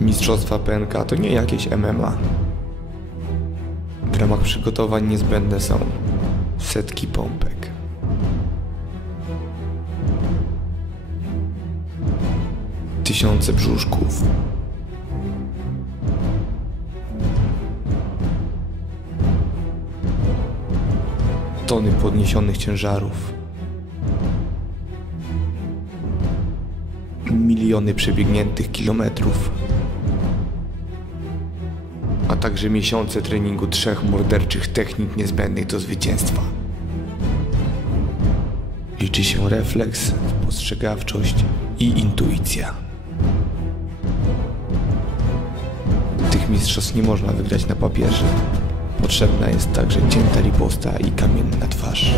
Mistrzostwa PNK to nie jakieś MMA. W ramach przygotowań niezbędne są setki pompek. Tysiące brzuszków. Tony podniesionych ciężarów. Miliony przebiegniętych kilometrów. Także miesiące treningu trzech morderczych technik niezbędnych do zwycięstwa. Liczy się refleks, spostrzegawczość i intuicja. Tych mistrzostw nie można wygrać na papierze. Potrzebna jest także cięta riposta i kamienna twarz.